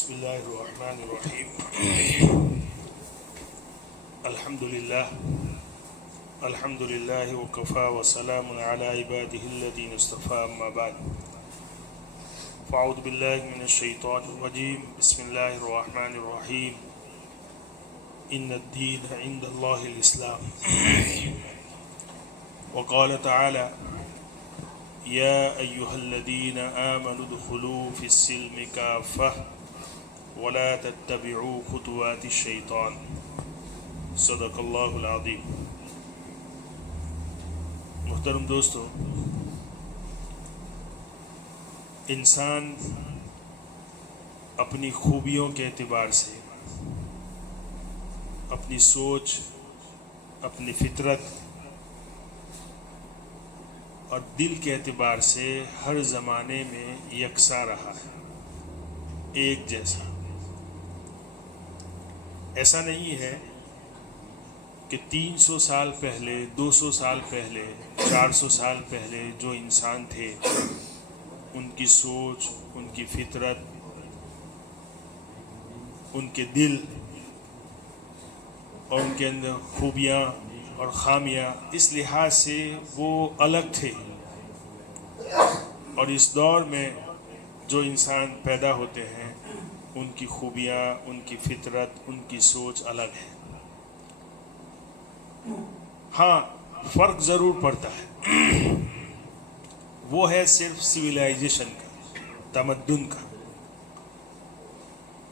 بسم الله الرحمن الرحيم. الحمد لله وكفى وسلام على عباده الذين اصطفى. أما بعد فأعوذ بالله من الشيطان الرجيم. بسم الله الرحمن الرحيم. إن الدين عند الله الإسلام. وقال تعالى: يا أيها الذين آمنوا ادخلوا في السلم كافة ولا تتبعوا خطوات الشيطان. صدق اللہ العظیم. محترم دوستو، انسان اپنی خوبیوں کے اعتبار سے، اپنی سوچ، اپنی فطرت اور دل کے اعتبار سے ہر زمانے میں یکساں رہا ہے، ایک جیسا. ایسا نہیں ہے کہ 300 سال پہلے، 200 سال پہلے، 400 سال پہلے جو انسان تھے ان کی سوچ، ان کی فطرت، ان کے دل اور ان کے اندر خوبیاں اور خامیاں اس لحاظ سے وہ الگ تھے. اور اس دور میں جو انسان پیدا ہوتے ہیں ان کی خوبیاں، ان کی فطرت، ان کی سوچ الگ ہے. ہاں، فرق ضرور پڑتا ہے، وہ ہے صرف سویلائزیشن کا، تمدن کا.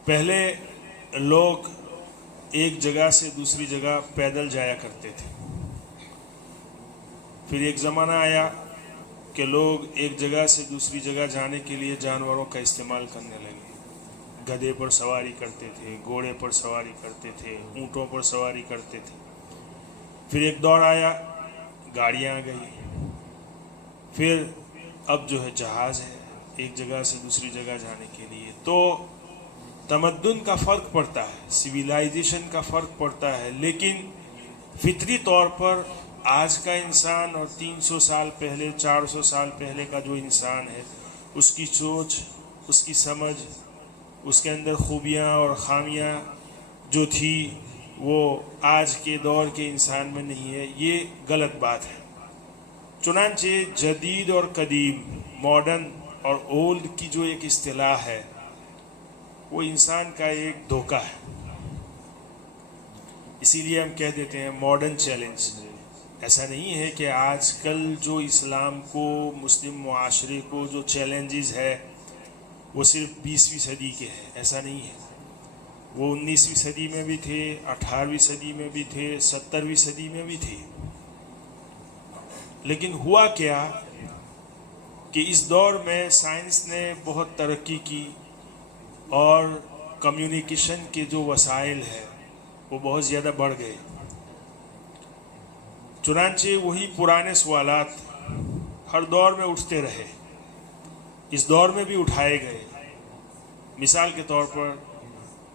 پہلے لوگ ایک جگہ سے دوسری جگہ پیدل جایا کرتے تھے. پھر ایک زمانہ آیا کہ لوگ ایک جگہ سے دوسری جگہ جانے کے لیے جانوروں کا استعمال کرنے لگے. گدھے پر سواری کرتے تھے، گھوڑے پر سواری کرتے تھے، اونٹوں پر سواری کرتے تھے. پھر ایک دور آیا، گاڑیاں آ گئی. پھر اب جو ہے جہاز ہے، ایک جگہ سے دوسری جگہ جانے کے لیے. تو تمدن کا فرق پڑتا ہے، سویلائزیشن کا فرق پڑتا ہے، لیکن فطری طور پر آج کا انسان اور 300 سال پہلے، 400 سال پہلے کا جو انسان ہے، اس کی سوچ، اس کی سمجھ، اس کے اندر خوبیاں اور خامیاں جو تھی وہ آج کے دور کے انسان میں نہیں ہے. یہ غلط بات ہے. چنانچہ جدید اور قدیم، ماڈرن اور اولڈ کی جو ایک اصطلاح ہے وہ انسان کا ایک دھوکہ ہے. اسی لیے ہم کہہ دیتے ہیں ماڈرن چیلنج. ایسا نہیں ہے کہ آج کل جو اسلام کو، مسلم معاشرے کو جو چیلنجز ہے وہ صرف 20ویں صدی کے ہیں. ایسا نہیں ہے. وہ 19ویں صدی میں بھی تھے، 18ویں صدی میں بھی تھے، 17ویں صدی میں بھی تھے. لیکن ہوا کیا کہ اس دور میں سائنس نے بہت ترقی کی اور کمیونیکیشن کے جو وسائل ہیں وہ بہت زیادہ بڑھ گئے. چنانچہ وہی پرانے سوالات ہر دور میں اٹھتے رہے، اس دور میں بھی اٹھائے گئے. مثال کے طور پر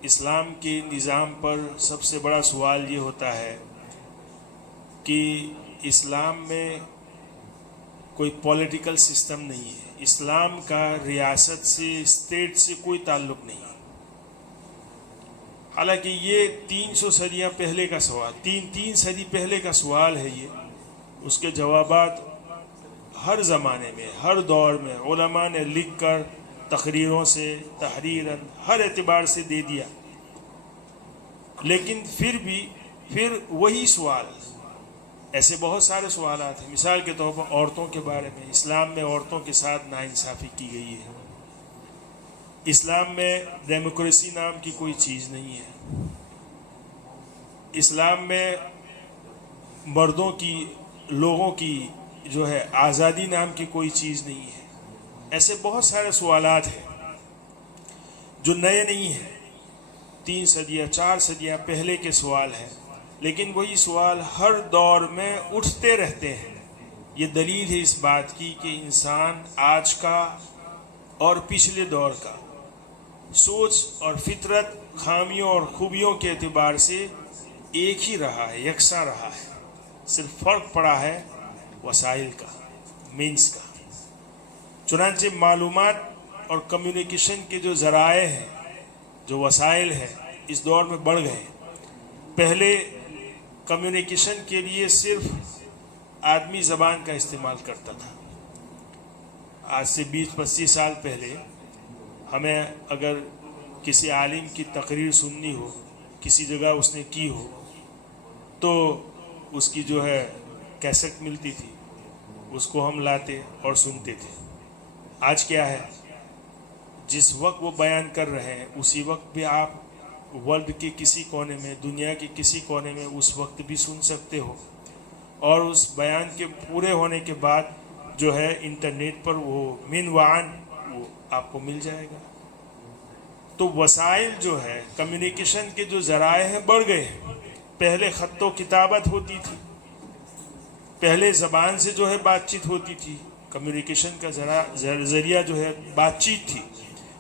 اسلام کے نظام پر سب سے بڑا سوال یہ ہوتا ہے کہ اسلام میں کوئی پولیٹیکل سسٹم نہیں ہے. اسلام کا ریاست سے، اسٹیٹ سے کوئی تعلق نہیں ہے. حالانکہ یہ 300 صدیاں پہلے کا سوال، تین صدی پہلے کا سوال ہے. یہ اس کے جوابات ہر زمانے میں، ہر دور میں علماء نے لکھ کر تقریروں سے، تحریراً، ہر اعتبار سے دے دیا. لیکن پھر وہی سوال، ایسے بہت سارے سوالات ہیں. مثال کے طور پر عورتوں کے بارے میں، اسلام میں عورتوں کے ساتھ ناانصافی کی گئی ہے. اسلام میں ڈیموکریسی نام کی کوئی چیز نہیں ہے. اسلام میں مردوں کی، لوگوں کی جو ہے آزادی نام کی کوئی چیز نہیں ہے. ایسے بہت سارے سوالات ہیں جو نئے نہیں ہیں، 3 صدیاں 4 صدیاں پہلے کے سوال ہیں، لیکن وہی سوال ہر دور میں اٹھتے رہتے ہیں. یہ دلیل ہے اس بات کی کہ انسان آج کا اور پچھلے دور کا سوچ اور فطرت، خامیوں اور خوبیوں کے اعتبار سے ایک ہی رہا ہے، یکساں رہا ہے. صرف فرق پڑا ہے وسائل کا، مینس کا. چنانچہ معلومات اور کمیونیکیشن کے جو ذرائع ہیں جو وسائل ہیں اس دور میں بڑھ گئے. پہلے کمیونیکیشن کے لیے صرف آدمی زبان کا استعمال کرتا تھا. آج سے 20-25 سال پہلے ہمیں اگر کسی عالم کی تقریر سننی ہو، کسی جگہ اس نے کی ہو، تو اس کی جو ہے کیسٹ ملتی تھی، اس کو ہم لاتے اور سنتے تھے. آج کیا ہے، جس وقت وہ بیان کر رہے ہیں اسی وقت بھی آپ ورلڈ کے کسی کونے میں، دنیا کے کسی کونے میں اس وقت بھی سن سکتے ہو، اور اس بیان کے پورے ہونے کے بعد جو ہے انٹرنیٹ پر وہ من وعن وہ آپ کو مل جائے گا. تو وسائل جو ہے کمیونیکیشن کے جو ذرائع ہیں بڑھ گئے. پہلے خط و کتابت ہوتی تھی، پہلے زبان سے جو ہے بات چیت ہوتی تھی، کمیونیکیشن کا ذریعہ جو ہے بات چیت تھی.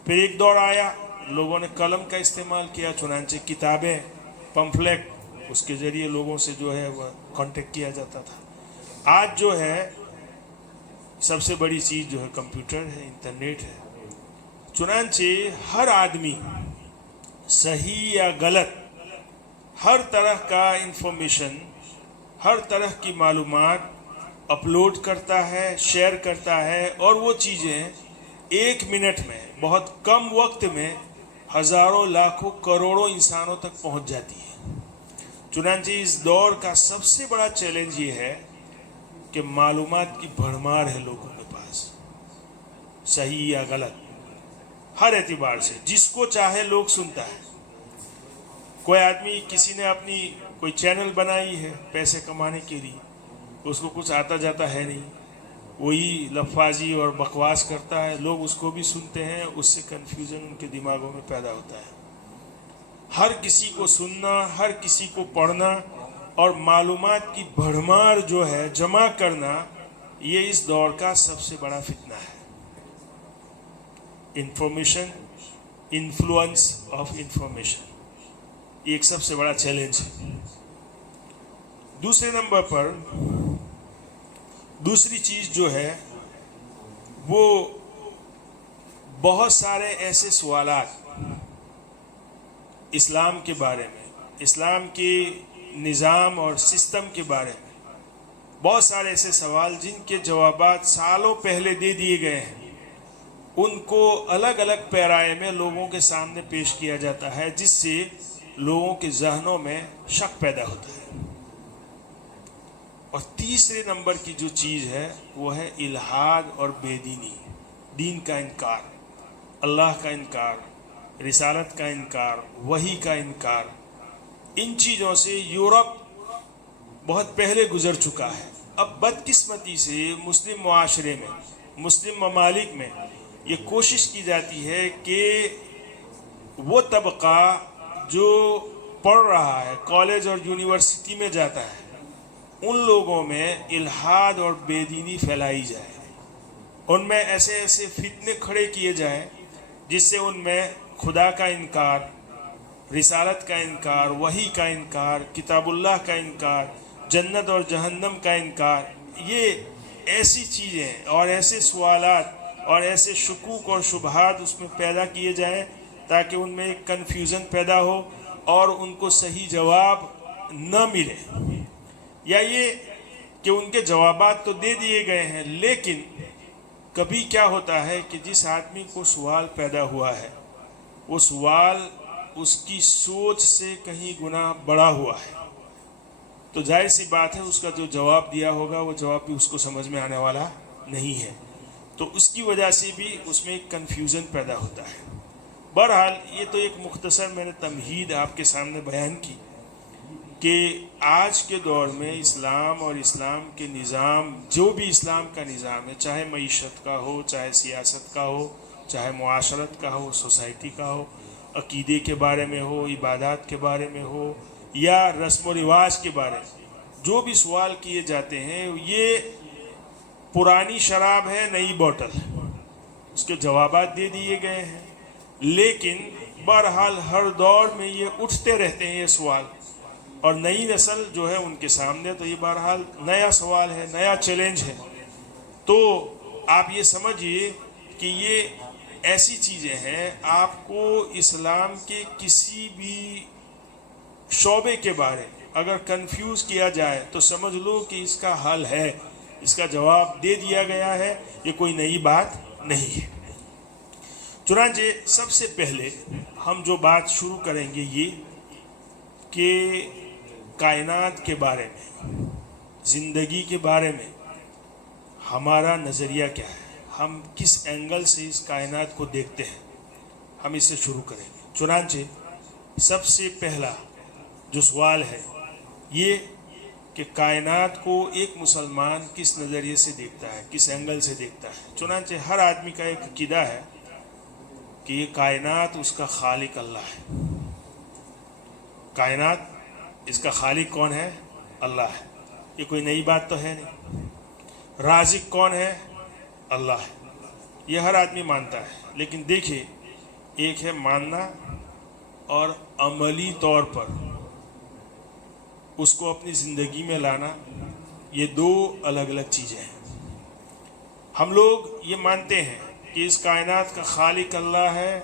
پھر ایک دور آیا لوگوں نے قلم کا استعمال کیا، چنانچہ کتابیں، پمفلیٹ، اس کے ذریعے لوگوں سے جو ہے وہ کانٹیکٹ کیا جاتا تھا. آج جو ہے سب سے بڑی چیز جو ہے کمپیوٹر ہے، انٹرنیٹ ہے. چنانچہ ہر آدمی صحیح یا غلط ہر طرح کا انفارمیشن، ہر طرح کی معلومات اپلوڈ کرتا ہے، شیئر کرتا ہے، اور وہ چیزیں 1 منٹ میں، بہت کم وقت میں ہزاروں، لاکھوں، کروڑوں انسانوں تک پہنچ جاتی ہے. چنانچہ اس دور کا سب سے بڑا چیلنج یہ ہے کہ معلومات کی بھرمار ہے لوگوں کے پاس، صحیح یا غلط، ہر اعتبار سے جس کو چاہے لوگ سنتا ہے. کوئی آدمی، کسی نے اپنی کوئی چینل بنائی ہے پیسے کمانے کے لیے، اس کو کچھ آتا جاتا ہے نہیں، وہی لفاظی اور بکواس کرتا ہے، لوگ اس کو بھی سنتے ہیں، اس سے کنفیوژن ان کے دماغوں میں پیدا ہوتا ہے. ہر کسی کو سننا، ہر کسی کو پڑھنا اور معلومات کی بھرمار جو ہے جمع کرنا، یہ اس دور کا سب سے بڑا فتنہ ہے. انفارمیشن، انفلوئنس آف انفارمیشن، ایک سب سے بڑا چیلنج ہے. دوسرے نمبر پر دوسری چیز جو ہے وہ بہت سارے ایسے سوالات اسلام کے بارے میں، اسلام کے نظام اور سسٹم کے بارے میں، بہت سارے ایسے سوال جن کے جوابات سالوں پہلے دے دیے گئے ہیں، ان کو الگ الگ پیرائے میں لوگوں کے سامنے پیش کیا جاتا ہے، جس سے لوگوں کے ذہنوں میں شک پیدا ہوتا ہے. اور تیسرے نمبر کی جو چیز ہے وہ ہے الحاد اور بے دینی، دین کا انکار، اللہ کا انکار، رسالت کا انکار، وحی کا انکار. ان چیزوں سے یورپ بہت پہلے گزر چکا ہے. اب بدقسمتی سے مسلم معاشرے میں، مسلم ممالک میں یہ کوشش کی جاتی ہے کہ وہ طبقہ جو پڑھ رہا ہے، کالج اور یونیورسٹی میں جاتا ہے، ان لوگوں میں الحاد اور بے دینی پھیلائی جائے، ان میں ایسے ایسے فتنے کھڑے کیے جائیں جس سے ان میں خدا کا انکار، رسالت کا انکار، وحی کا انکار، کتاب اللہ کا انکار، جنت اور جہنم کا انکار، یہ ایسی چیزیں اور ایسے سوالات اور ایسے شکوک اور شبہات اس میں پیدا کیے جائیں تاکہ ان میں ایک کنفیوژن پیدا ہو اور ان کو صحیح جواب نہ ملے. یا یہ کہ ان کے جوابات تو دے دیے گئے ہیں، لیکن کبھی کیا ہوتا ہے کہ جس آدمی کو سوال پیدا ہوا ہے، وہ سوال اس کی سوچ سے کہیں گنا بڑا ہوا ہے، تو ظاہر سی بات ہے اس کا جو جواب دیا ہوگا وہ جواب بھی اس کو سمجھ میں آنے والا نہیں ہے. تو اس کی وجہ سے بھی اس میں ایک کنفیوژن پیدا ہوتا ہے. بہرحال یہ تو ایک مختصر میں نے تمہید آپ کے سامنے بیان کی کہ آج کے دور میں اسلام اور اسلام کے نظام، جو بھی اسلام کا نظام ہے، چاہے معیشت کا ہو، چاہے سیاست کا ہو، چاہے معاشرت کا ہو، سوسائٹی کا ہو، عقیدے کے بارے میں ہو، عبادات کے بارے میں ہو، یا رسم و رواج کے بارے میں جو بھی سوال کیے جاتے ہیں، یہ پرانی شراب ہے، نئی بوتل، اس کے جوابات دے دیے گئے ہیں. لیکن بہرحال ہر دور میں یہ اٹھتے رہتے ہیں یہ سوال، اور نئی نسل جو ہے ان کے سامنے تو یہ بہرحال نیا سوال ہے، نیا چیلنج ہے. تو آپ یہ سمجھیے کہ یہ ایسی چیزیں ہیں آپ کو اسلام کے کسی بھی شعبے کے بارے میں اگر کنفیوز کیا جائے تو سمجھ لو کہ اس کا حل ہے، اس کا جواب دے دیا گیا ہے، یہ کوئی نئی بات نہیں ہے۔ چنانچہ سب سے پہلے ہم جو بات شروع کریں گے یہ کہ کائنات کے بارے میں، زندگی کے بارے میں ہمارا نظریہ کیا ہے، ہم کس اینگل سے اس کائنات کو دیکھتے ہیں، ہم اس سے شروع کریں گے۔ چنانچہ سب سے پہلا جو سوال ہے یہ کہ کائنات کو ایک مسلمان کس نظریے سے دیکھتا ہے، کس اینگل سے دیکھتا ہے۔ چنانچہ ہر آدمی کا ایک عقیدہ ہے کہ یہ کائنات اس کا خالق اللہ ہے۔ کائنات اس کا خالق کون ہے؟ اللہ ہے، یہ کوئی نئی بات تو ہے نہیں۔ رازق کون ہے؟ اللہ ہے، یہ ہر آدمی مانتا ہے۔ لیکن دیکھیے، ایک ہے ماننا اور عملی طور پر اس کو اپنی زندگی میں لانا، یہ دو الگ الگ چیزیں ہیں۔ ہم لوگ یہ مانتے ہیں کہ اس کائنات کا خالق اللہ ہے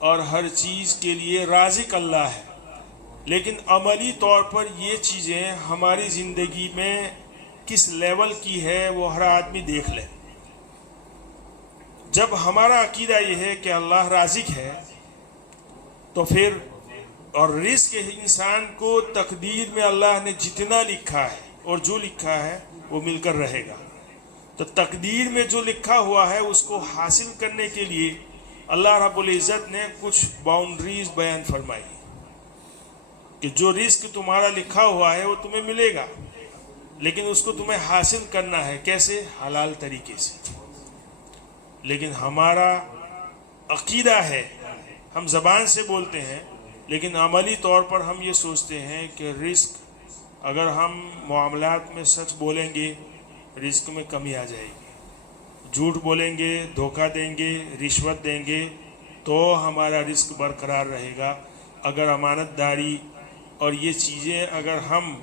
اور ہر چیز کے لیے رازق اللہ ہے، لیکن عملی طور پر یہ چیزیں ہماری زندگی میں کس لیول کی ہے وہ ہر آدمی دیکھ لے۔ جب ہمارا عقیدہ یہ ہے کہ اللہ رازق ہے تو پھر اور رزق انسان کو تقدیر میں اللہ نے جتنا لکھا ہے اور جو لکھا ہے وہ مل کر رہے گا، تو تقدیر میں جو لکھا ہوا ہے اس کو حاصل کرنے کے لیے اللہ رب العزت نے کچھ باؤنڈریز بیان فرمائی کہ جو رزق تمہارا لکھا ہوا ہے وہ تمہیں ملے گا، لیکن اس کو تمہیں حاصل کرنا ہے کیسے؟ حلال طریقے سے۔ لیکن ہمارا عقیدہ ہے، ہم زبان سے بولتے ہیں لیکن عملی طور پر ہم یہ سوچتے ہیں کہ رزق، اگر ہم معاملات میں سچ بولیں گے رزق میں کمی آ جائے گی، جھوٹ بولیں گے، دھوکہ دیں گے، رشوت دیں گے تو ہمارا رزق برقرار رہے گا۔ اگر امانت داری اور یہ چیزیں اگر ہم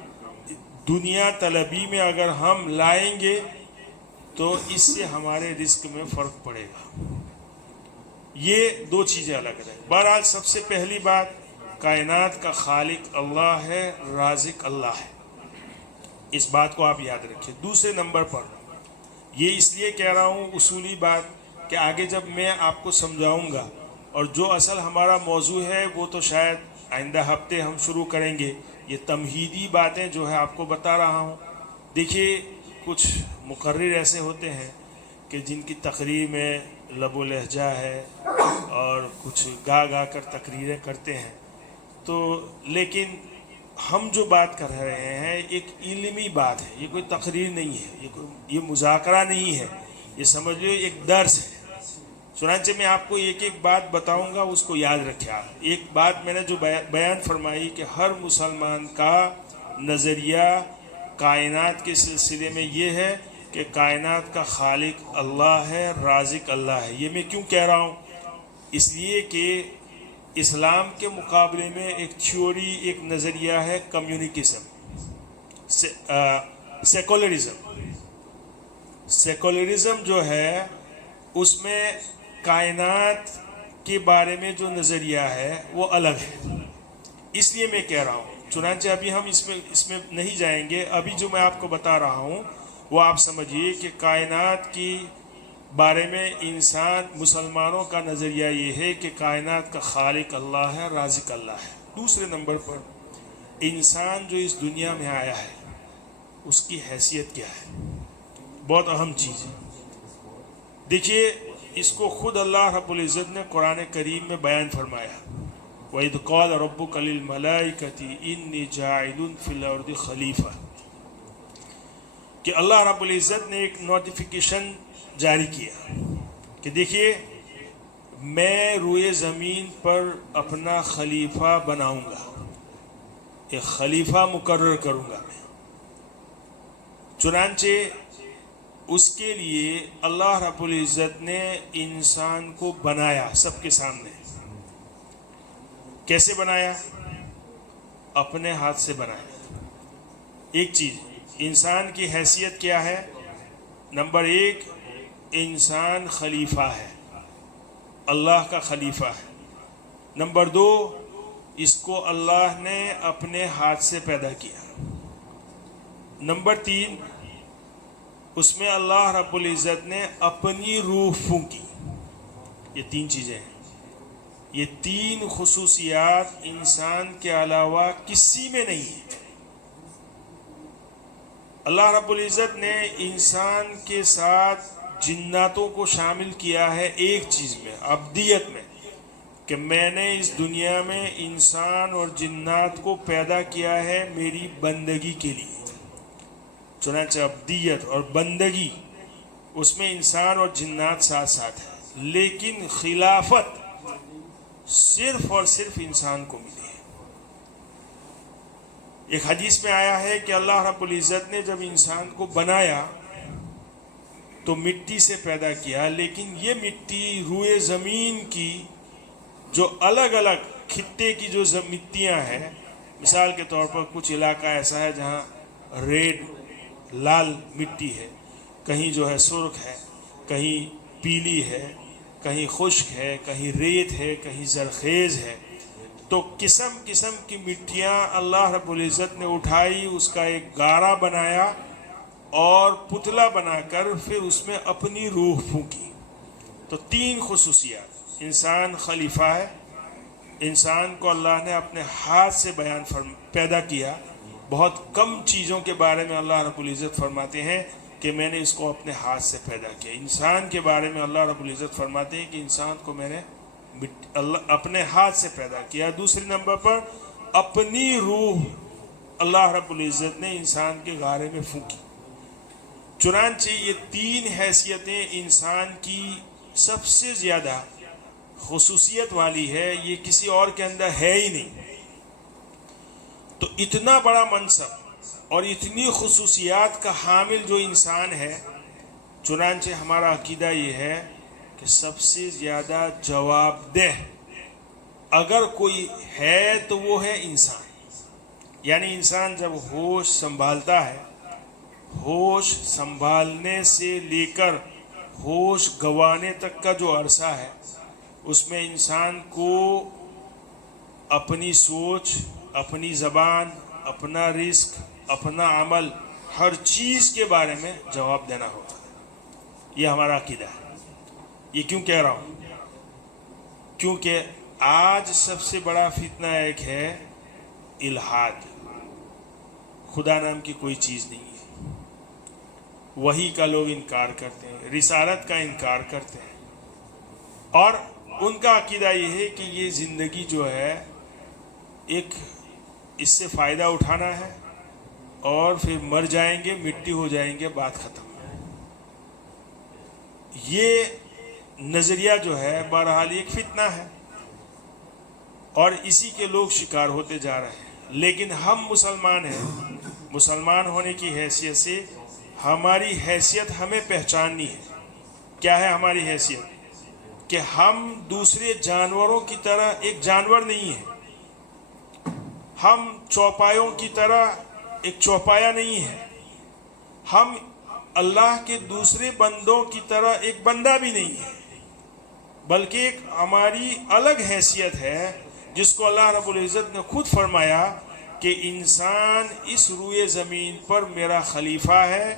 دنیا طلبی میں اگر ہم لائیں گے تو اس سے ہمارے رزق میں فرق پڑے گا۔ یہ دو چیزیں الگ ہیں۔ بہرحال سب سے پہلی بات، کائنات کا خالق اللہ ہے، رازق اللہ ہے، اس بات کو آپ یاد رکھیں۔ دوسرے نمبر پر یہ اس لیے کہہ رہا ہوں اصولی بات کہ آگے جب میں آپ کو سمجھاؤں گا اور جو اصل ہمارا موضوع ہے وہ تو شاید آئندہ ہفتے ہم شروع کریں گے، یہ تمہیدی باتیں جو ہے آپ کو بتا رہا ہوں۔ دیکھیے، کچھ مقرر ایسے ہوتے ہیں کہ جن کی تقریر میں لب و لہجہ ہے اور کچھ گا کر تقریریں کرتے ہیں، تو لیکن ہم جو بات کر رہے ہیں ایک علمی بات ہے، یہ کوئی تقریر نہیں ہے، یہ مذاکرہ نہیں ہے، یہ سمجھ لو ایک درس ہے۔ چنانچہ میں آپ کو ایک ایک بات بتاؤں گا، اس کو یاد رکھیں آپ۔ ایک بات میں نے جو بیان فرمائی کہ ہر مسلمان کا نظریہ کائنات کے سلسلے میں یہ ہے کہ کائنات کا خالق اللہ ہے، رازق اللہ ہے۔ یہ میں کیوں کہہ رہا ہوں؟ اس لیے کہ اسلام کے مقابلے میں ایک تھیوری، ایک نظریہ ہے کمیونکزم، سیکولرزم۔ سیکولرزم جو ہے اس میں کائنات کے بارے میں جو نظریہ ہے وہ الگ ہے، اس لیے میں کہہ رہا ہوں۔ چنانچہ ابھی ہم اس میں نہیں جائیں گے، ابھی جو میں آپ کو بتا رہا ہوں وہ آپ سمجھیے کہ کائنات کی بارے میں مسلمانوں کا نظریہ یہ ہے کہ کائنات کا خالق اللہ ہے، رازق اللہ ہے۔ دوسرے نمبر پر انسان جو اس دنیا میں آیا ہے اس کی حیثیت کیا ہے، بہت اہم چیز ہے۔ دیکھیے، اس کو خود اللہ رب العزت نے قرآن کریم میں بیان فرمایا، وَإِذْ قَالَ رَبُّكَ لِلْمَلَائِكَةِ إِنِّي جَاعِلٌ فِي الْأَرْضِ خَلِيفَةً، کہ اللہ رب العزت نے ایک نوٹیفیکیشن جاری کیا کہ دیکھیے میں روئے زمین پر اپنا خلیفہ بناؤں گا، ایک خلیفہ مقرر کروں گا میں۔ چنانچہ اس کے لیے اللہ رب العزت نے انسان کو بنایا سب کے سامنے۔ کیسے بنایا؟ اپنے ہاتھ سے بنایا۔ ایک چیز، انسان کی حیثیت کیا ہے؟ نمبر ایک، انسان خلیفہ ہے، اللہ کا خلیفہ ہے. نمبر 2 اس کو اللہ نے اپنے ہاتھ سے پیدا کیا. نمبر 3 اس میں اللہ رب العزت نے اپنی روح پھونکی. یہ 3 چیزیں ہیں. یہ 3 خصوصیات انسان کے علاوہ کسی میں نہیں ہے. اللہ رب العزت نے انسان کے ساتھ جناتوں کو شامل کیا ہے ایک چیز میں، عبدیت میں، کہ میں نے اس دنیا میں انسان اور جنات کو پیدا کیا ہے میری بندگی کے لیے. چنانچہ عبدیت اور بندگی اس میں انسان اور جنات ساتھ ساتھ ہے، لیکن خلافت صرف اور صرف انسان کو ملی ہے. ایک حدیث میں آیا ہے کہ اللہ رب العزت نے جب انسان کو بنایا تو مٹی سے پیدا کیا، لیکن یہ مٹی روئے زمین کی جو الگ الگ خطے کی جو مٹیاں ہیں، مثال کے طور پر کچھ علاقہ ایسا ہے جہاں ریڈ لال مٹی ہے، کہیں جو ہے سرخ ہے، کہیں پیلی ہے، کہیں خشک ہے، کہیں ریت ہے، کہیں زرخیز ہے. تو قسم قسم کی مٹیاں اللہ رب العزت نے اٹھائی، اس کا ایک گارا بنایا اور پتلا بنا کر پھر اس میں اپنی روح پھونکی. تو 3 خصوصیات. انسان خلیفہ ہے، انسان کو اللہ نے اپنے ہاتھ سے پیدا کیا. بہت کم چیزوں کے بارے میں اللہ رب العزت فرماتے ہیں کہ میں نے اس کو اپنے ہاتھ سے پیدا کیا. انسان کے بارے میں اللہ رب العزت فرماتے ہیں کہ انسان کو میں نے اپنے ہاتھ سے پیدا کیا. دوسرے نمبر پر اپنی روح اللہ رب العزت نے انسان کے گارے میں پھونکی. چنانچہ یہ 3 حیثیتیں انسان کی سب سے زیادہ خصوصیت والی ہے، یہ کسی اور کے اندر ہے ہی نہیں. تو اتنا بڑا منصب اور اتنی خصوصیات کا حامل جو انسان ہے، چنانچہ ہمارا عقیدہ یہ ہے کہ سب سے زیادہ جواب دہ اگر کوئی ہے تو وہ ہے انسان. یعنی انسان جب ہوش سنبھالتا ہے، ہوش سنبھالنے سے لے کر ہوش گنوانے تک کا جو عرصہ ہے، اس میں انسان کو اپنی سوچ، اپنی زبان، اپنا رزق، اپنا عمل، ہر چیز کے بارے میں جواب دینا ہوتا ہے. یہ ہمارا عقیدہ ہے. یہ کیوں کہہ رہا ہوں؟ کیونکہ آج سب سے بڑا فتنہ ایک ہے الحاد. خدا نام کی کوئی چیز نہیں ہے. وحی کا لوگ انکار کرتے ہیں، رسالت کا انکار کرتے ہیں، اور ان کا عقیدہ یہ ہے کہ یہ زندگی جو ہے ایک اس سے فائدہ اٹھانا ہے اور پھر مر جائیں گے، مٹی ہو جائیں گے، بات ختم. یہ نظریہ جو ہے بہرحال ایک فتنہ ہے اور اسی کے لوگ شکار ہوتے جا رہے ہیں. لیکن ہم مسلمان ہیں. مسلمان ہونے کی حیثیت سے ہماری حیثیت ہمیں پہچاننی ہے. کیا ہے ہماری حیثیت؟ کہ ہم دوسرے جانوروں کی طرح ایک جانور نہیں ہیں. ہم چوپایوں کی طرح ایک چوپایا نہیں ہے. ہم اللہ کے دوسرے بندوں کی طرح ایک بندہ بھی نہیں ہے، بلکہ ایک ہماری الگ حیثیت ہے جس کو اللہ رب العزت نے خود فرمایا کہ انسان اس روئے زمین پر میرا خلیفہ ہے.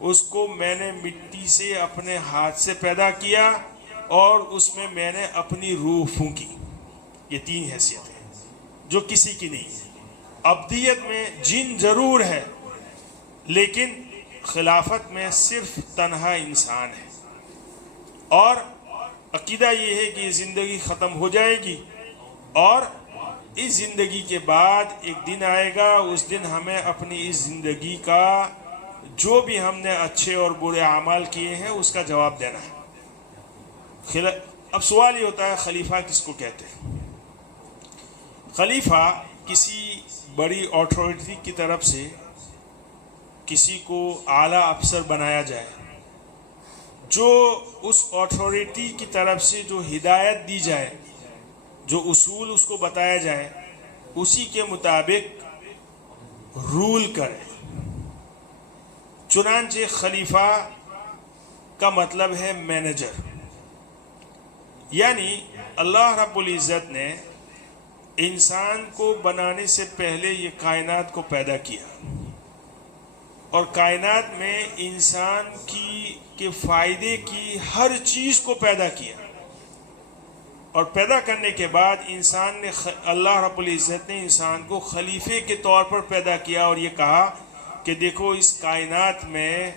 اس کو میں نے مٹی سے اپنے ہاتھ سے پیدا کیا اور اس میں میں نے اپنی روح پھونکی. یہ 3 حیثیت ہیں جو کسی کی نہیں ہے. عبدیت میں جن ضرور ہے، لیکن خلافت میں صرف تنہا انسان ہے. اور عقیدہ یہ ہے کہ یہ زندگی ختم ہو جائے گی اور اس زندگی کے بعد ایک دن آئے گا، اس دن ہمیں اپنی اس زندگی کا جو بھی ہم نے اچھے اور برے اعمال کیے ہیں اس کا جواب دینا ہے. اب سوال یہ ہوتا ہے خلیفہ کس کو کہتے ہیں؟ خلیفہ کسی بڑی اتھارٹی کی طرف سے کسی کو اعلیٰ افسر بنایا جائے، جو اس اتھارٹی کی طرف سے جو ہدایت دی جائے، جو اصول اس کو بتایا جائے، اسی کے مطابق رول کرے. چنانچہ خلیفہ کا مطلب ہے مینیجر. یعنی اللہ رب العزت نے انسان کو بنانے سے پہلے یہ کائنات کو پیدا کیا، اور کائنات میں انسان کے فائدے کی ہر چیز کو پیدا کیا، اور پیدا کرنے کے بعد اللہ رب العزت نے انسان کو خلیفے کے طور پر پیدا کیا، اور یہ کہا کہ دیکھو اس کائنات میں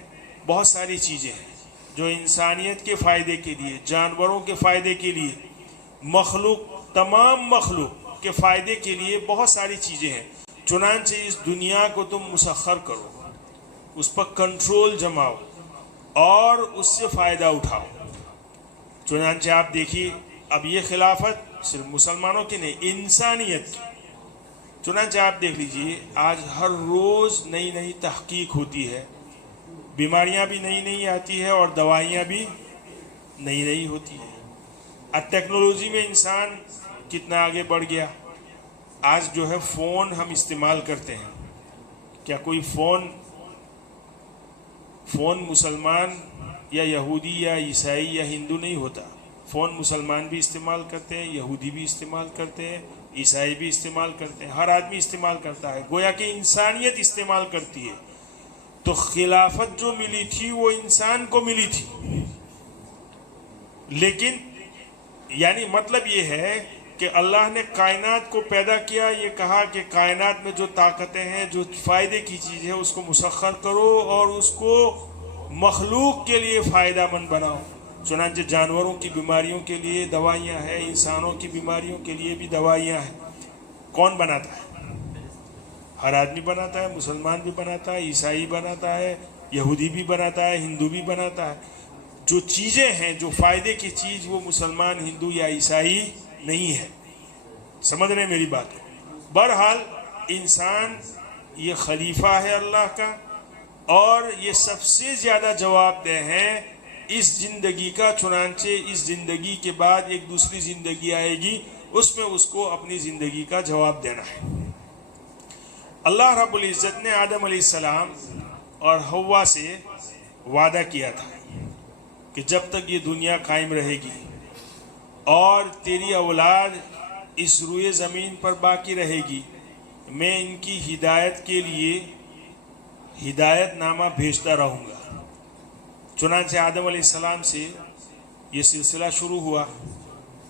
بہت ساری چیزیں ہیں جو انسانیت کے فائدے کے لیے، جانوروں کے فائدے کے لیے، تمام مخلوق کے فائدے کے لیے بہت ساری چیزیں ہیں، چنانچہ اس دنیا کو تم مسخر کرو، اس پر کنٹرول جماؤ اور اس سے فائدہ اٹھاؤ۔ چنانچہ آپ دیکھیے اب یہ خلافت صرف مسلمانوں کی نہیں، انسانیت کی۔ چنانچہ آپ دیکھ لیجئے آج ہر روز نئی نئی تحقیق ہوتی ہے، بیماریاں بھی نئی نئی آتی ہے اور دوائیاں بھی نئی نئی ہوتی ہیں۔ اب ٹیکنالوجی میں انسان کتنا آگے بڑھ گیا، آج جو ہے فون ہم استعمال کرتے ہیں، کیا کوئی فون مسلمان یا یہودی یا عیسائی یا ہندو نہیں ہوتا؟ فون مسلمان بھی استعمال کرتے ہیں، یہودی بھی استعمال کرتے ہیں، عیسائی بھی استعمال کرتے ہیں، ہر آدمی استعمال کرتا ہے، گویا کہ انسانیت استعمال کرتی ہے۔ تو خلافت جو ملی تھی وہ انسان کو ملی تھی، لیکن یعنی مطلب یہ ہے کہ اللہ نے کائنات کو پیدا کیا، یہ کہا کہ کائنات میں جو طاقتیں ہیں، جو فائدے کی چیز ہے، اس کو مسخر کرو اور اس کو مخلوق کے لیے فائدہ مند بناؤ۔ چنانچہ جانوروں کی بیماریوں کے لیے دوائیاں ہیں، انسانوں کی بیماریوں کے لیے بھی دوائیاں ہیں۔ کون بناتا ہے؟ ہر آدمی بناتا ہے، مسلمان بھی بناتا ہے، عیسائی بناتا ہے، یہودی بھی بناتا ہے، ہندو بھی بناتا ہے۔ جو چیزیں ہیں، جو فائدے کی چیز، وہ مسلمان، ہندو یا عیسائی نہیں ہے۔ سمجھ رہے ہیں میری بات کو؟ بہرحال انسان یہ خلیفہ ہے اللہ کا، اور یہ سب سے زیادہ جواب دہ ہے اس زندگی کا۔ چنانچہ اس زندگی کے بعد ایک دوسری زندگی آئے گی، اس میں اس کو اپنی زندگی کا جواب دینا ہے۔ اللہ رب العزت نے آدم علیہ السلام اور حوا سے وعدہ کیا تھا کہ جب تک یہ دنیا قائم رہے گی اور تیری اولاد اس روئے زمین پر باقی رہے گی، میں ان کی ہدایت کے لیے ہدایت نامہ بھیجتا رہوں گا۔ چنانچہ آدم علیہ السلام سے یہ سلسلہ شروع ہوا،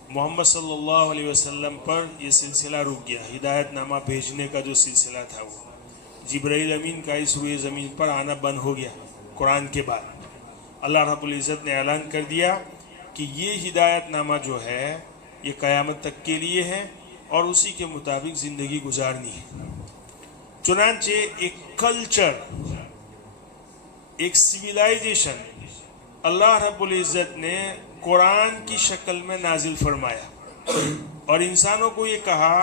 محمد صلی اللہ علیہ وسلم پر یہ سلسلہ رک گیا۔ ہدایت نامہ بھیجنے کا جو سلسلہ تھا، وہ جبرائیل امین کا اس روئے زمین پر آنا بند ہو گیا۔ قرآن کے بعد اللہ رب العزت نے اعلان کر دیا کہ یہ ہدایت نامہ جو ہے یہ قیامت تک کے لیے ہے، اور اسی کے مطابق زندگی گزارنی ہے۔ چنانچہ ایک کلچر، ایک سویلائزیشن اللہ رب العزت نے قرآن کی شکل میں نازل فرمایا، اور انسانوں کو یہ کہا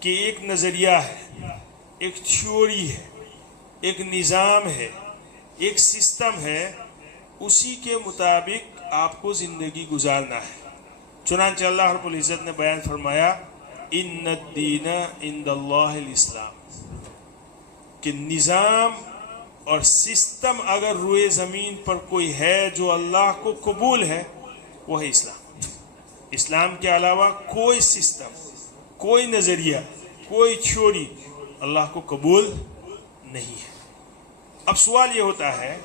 کہ ایک نظریہ ہے، ایک تھیوری ہے، ایک نظام ہے، ایک سسٹم ہے، اسی کے مطابق آپ کو زندگی گزارنا ہے۔ چنانچہ اللہ رب العزت نے بیان فرمایا ان الدین عند اللہ الاسلام، کہ نظام اور سسٹم اگر روئے زمین پر کوئی ہے جو اللہ کو قبول ہے، وہ ہے اسلام۔ اسلام کے علاوہ کوئی سسٹم، کوئی نظریہ، کوئی تھیوری اللہ کو قبول نہیں ہے۔ اب سوال یہ ہوتا ہے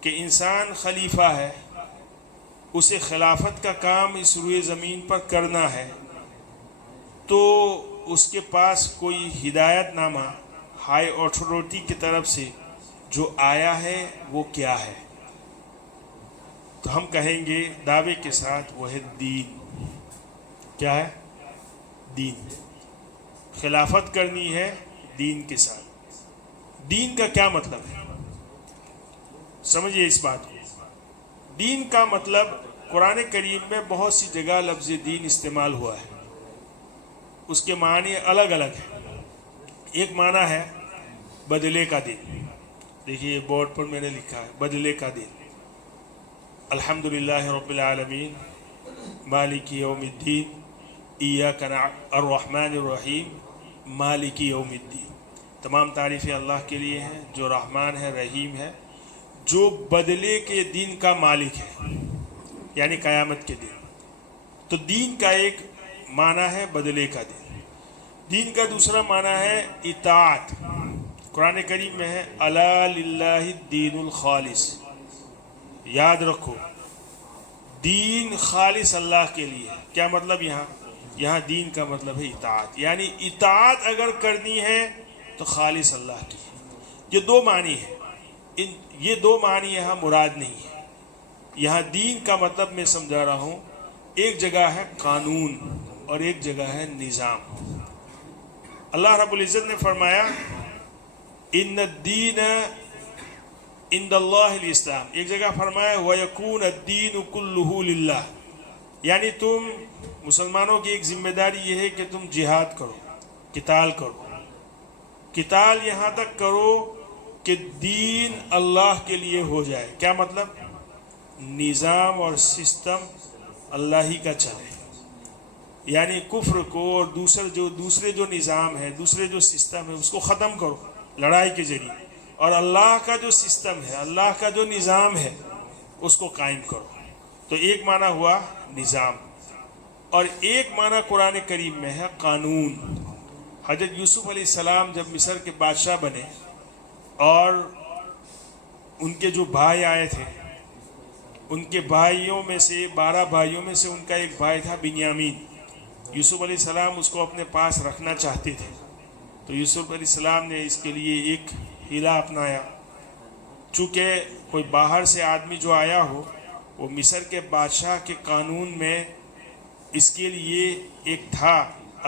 کہ انسان خلیفہ ہے، اسے خلافت کا کام اس روئے زمین پر کرنا ہے، تو اس کے پاس کوئی ہدایت نامہ ہائی اتھارٹی کی طرف سے جو آیا ہے وہ کیا ہے؟ تو ہم کہیں گے دعوے کے ساتھ وہ ہے دین۔ کیا ہے؟ دین۔ خلافت کرنی ہے دین کے ساتھ۔ دین کا کیا مطلب ہے؟ سمجھیے اس بات کو۔ دین کا مطلب قرآن کریم میں بہت سی جگہ لفظ دین استعمال ہوا ہے، اس کے معنی الگ الگ ہیں۔ ایک معنی ہے بدلے کا دن، دیکھیے بورڈ پر میں نے لکھا ہے بدلے کا دن۔ الحمدللہ رب العالمین مالک یوم الدین ایاک نعبد الرحمن الرحیم مالک یوم الدین۔ تمام تعریفیں اللہ کے لیے ہیں جو رحمان ہے، رحیم ہے، جو بدلے کے دن کا مالک ہے، یعنی قیامت کے دن۔ تو دین کا ایک معنی ہے بدلے کا دین. دین کا دوسرا معنی ہے اطاعت. قرآن کریم میں ہے الا للہ الدین الخالص. یاد رکھو دین خالص اللہ کے لیے. کیا مطلب یہاں دین کا مطلب ہے اطاعت، یعنی اطاعت اگر کرنی ہے تو خالص اللہ کی. یہ دو معنی ہے، یہ دو معنی یہاں مراد نہیں ہے. یہاں دین کا مطلب میں سمجھا رہا ہوں، ایک جگہ ہے قانون اور ایک جگہ ہے نظام. اللہ رب العزت نے فرمایا ان الدین عند اللہ الاسلام. ایک جگہ فرمایا وَيَكُونَ الدِّينُ كُلُّهُ لِلَّهِ، یعنی تم مسلمانوں کی ایک ذمہ داری یہ ہے کہ تم جہاد کرو، قتال کرو. قتال یہاں تک کرو کہ دین اللہ کے لیے ہو جائے. کیا مطلب؟ نظام اور سسٹم اللہ ہی کا چلے، یعنی کفر کو اور دوسرے جو نظام ہے، دوسرے جو سسٹم ہے اس کو ختم کرو لڑائی کے ذریعے، اور اللہ کا جو سسٹم ہے، اللہ کا جو نظام ہے اس کو قائم کرو. تو ایک معنی ہوا نظام، اور ایک معنی قرآن کریم میں ہے قانون. حضرت یوسف علیہ السلام جب مصر کے بادشاہ بنے اور ان کے جو بھائی آئے تھے، ان کے بھائیوں میں سے 12 بھائیوں میں سے ان کا ایک بھائی تھا بنیامین. یوسف علیہ السلام اس کو اپنے پاس رکھنا چاہتے تھے، تو یوسف علیہ السلام نے اس کے لیے ایک حیلہ اپنایا. چونکہ کوئی باہر سے آدمی جو آیا ہو، وہ مصر کے بادشاہ کے قانون میں اس کے لیے ایک تھا،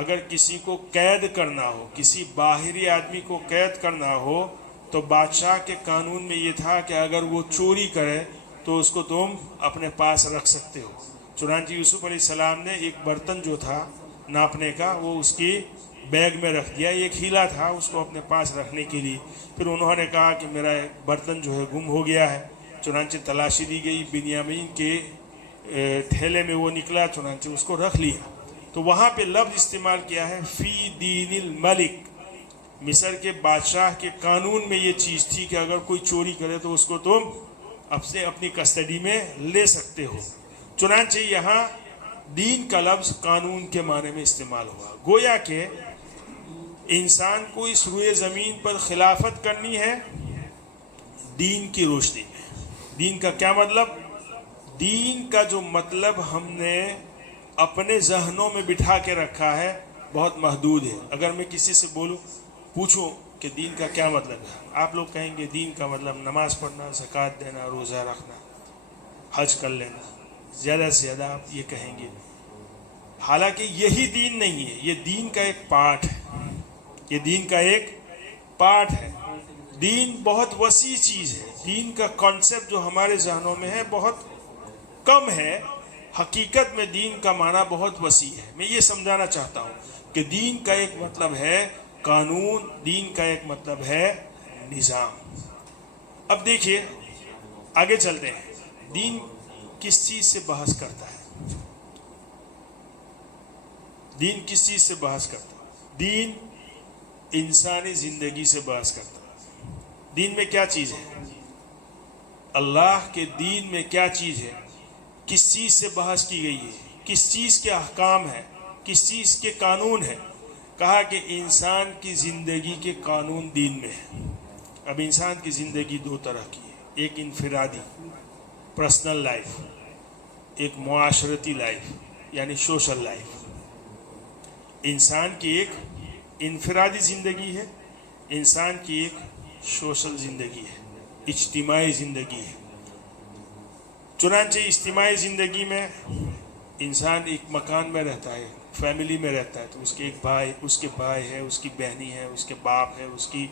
اگر کسی کو قید کرنا ہو، کسی باہری آدمی کو قید کرنا ہو تو بادشاہ کے قانون میں یہ تھا کہ اگر وہ چوری کرے تو اس کو تم اپنے پاس رکھ سکتے ہو. چنانچہ یوسف علیہ السلام نے ایک برتن جو تھا ناپنے کا وہ اس کی بیگ میں رکھ دیا. ایک ہیلا تھا اس کو اپنے پاس رکھنے کے لیے. پھر انہوں نے کہا کہ میرا برتن جو ہے گم ہو گیا ہے. چنانچہ تلاشی دی گئی، بنیامین کے تھیلے میں وہ نکلا، چنانچہ اس کو رکھ لیا. تو وہاں پہ لفظ استعمال کیا ہے فی دین الملک. مصر کے بادشاہ کے قانون میں یہ چیز تھی کہ اگر کوئی چوری کرے تو اس کو تم اپنی کسٹڈی میں لے سکتے ہو. چنانچہ یہاں دین کا لفظ قانون کے معنی میں استعمال ہوا. گویا کہ انسان کو اس روئے زمین پر خلافت کرنی ہے دین کی روشنی میں. دین کا کیا مطلب؟ دین کا جو مطلب ہم نے اپنے ذہنوں میں بٹھا کے رکھا ہے بہت محدود ہے. اگر میں کسی سے پوچھوں کہ دین کا کیا مطلب ہے، آپ لوگ کہیں گے دین کا مطلب نماز پڑھنا، زکوٰۃ دینا، روزہ رکھنا، حج کر لینا. زیادہ سے زیادہ آپ یہ کہیں گے. حالانکہ یہی دین نہیں ہے، یہ دین کا ایک پارٹ ہے. یہ دین کا ایک پارٹ ہے. دین بہت وسیع چیز ہے. دین کا کانسیپٹ جو ہمارے ذہنوں میں ہے بہت کم ہے. حقیقت میں دین کا معنی بہت وسیع ہے. میں یہ سمجھانا چاہتا ہوں کہ دین کا ایک مطلب ہے قانون، دین کا ایک مطلب ہے نظام. اب دیکھیے آگے چلتے ہیں. دین کس چیز سے بحث کرتا ہے؟ دین کس چیز سے بحث کرتا ہے؟ دین انسانی زندگی سے بحث کرتا ہے. دین میں کیا چیز ہے؟ اللہ کے دین میں کیا چیز ہے؟ کس چیز سے بحث کی گئی ہے؟ کس چیز کے احکام ہیں؟ کس چیز کے قانون ہیں؟ کہا کہ انسان کی زندگی کے قانون دین میں ہے. اب انسان کی زندگی دو طرح کی ہے. ایک انفرادی پرسنل لائف، ایک معاشرتی لائف یعنی سوشل لائف. انسان کی ایک انفرادی زندگی ہے، انسان کی ایک سوشل زندگی ہے، اجتماعی زندگی ہے. چنانچہ اجتماعی زندگی میں انسان ایک مکان میں رہتا ہے، فیملی میں رہتا ہے، تو اس کے اس کے بھائی ہے، اس کی بہنی ہے، اس کے باپ ہے، اس کی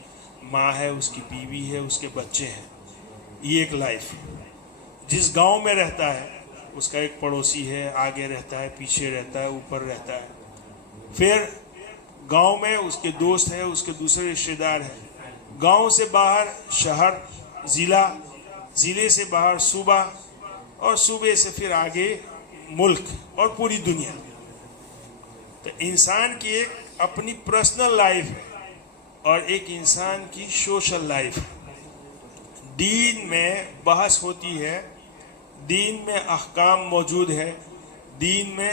ماں ہے، اس کی بیوی ہے، اس کے بچے ہیں. یہ ایک لائف ہے. جس گاؤں میں رہتا ہے اس کا ایک پڑوسی ہے، آگے رہتا ہے، پیچھے رہتا ہے، اوپر رہتا ہے. پھر گاؤں میں اس کے دوست ہیں، اس کے دوسرے رشتہ دار ہیں. گاؤں سے باہر شہر، ضلع، ضلع سے باہر صوبہ، اور صوبے سے پھر آگے ملک اور پوری دنیا. تو انسان کی ایک اپنی پرسنل لائف ہے اور ایک انسان کی سوشل لائف ہے. دین میں بحث ہوتی ہے، دین میں احکام موجود ہے، دین میں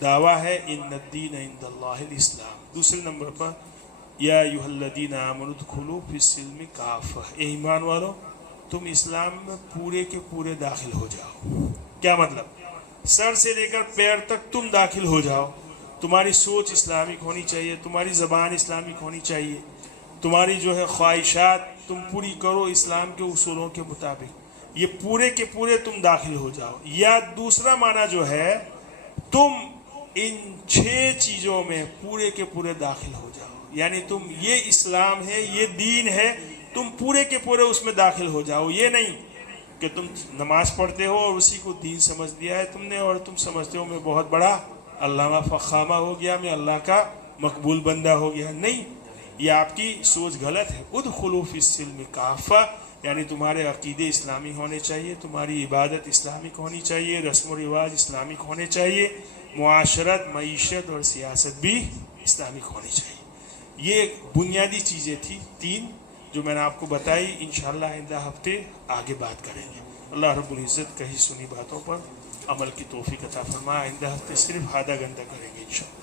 دعویٰ ہے ان الدین عند اللہ الاسلام. دوسرے نمبر پر یا ایھا الذین آمنوا ادخلوا فی السلم کافہ، اے ایمان والو تم اسلام میں پورے کے پورے داخل ہو جاؤ. کیا مطلب؟ سر سے لے کر پیر تک تم داخل ہو جاؤ. تمہاری سوچ اسلامک ہونی چاہیے، تمہاری زبان اسلامک ہونی چاہیے، تمہاری جو ہے خواہشات تم پوری کرو اسلام کے اصولوں کے مطابق. یہ پورے کے پورے تم داخل ہو جاؤ. یا دوسرا معنی جو ہے تم ان 6 چیزوں میں پورے کے پورے داخل ہو جاؤ. یعنی تم یہ اسلام ہے، یہ دین ہے، تم پورے کے پورے اس میں داخل ہو جاؤ. یہ نہیں کہ تم نماز پڑھتے ہو اور اسی کو دین سمجھ لیا ہے تم نے، اور تم سمجھتے ہو میں بہت بڑا علامہ فخامہ ہو گیا، میں اللہ کا مقبول بندہ ہو گیا. نہیں، یہ آپ کی سوچ غلط ہے. ادخلوا فی السلم کافہ، یعنی تمہارے عقیدے اسلامی ہونے چاہیے، تمہاری عبادت اسلامک ہونی چاہیے، رسم و رواج اسلامک ہونے چاہیے، معاشرت، معیشت اور سیاست بھی اسلامک ہونی چاہیے. یہ بنیادی چیزیں تھی 3 جو میں نے آپ کو بتائی. انشاءاللہ آئندہ ہفتے آگے بات کریں گے. اللہ رب العزت کہی سنی باتوں پر عمل کی توفیق عطا فرمائے. آئندہ ہفتے صرف آدھا گھنٹہ کریں گے انشاءاللہ.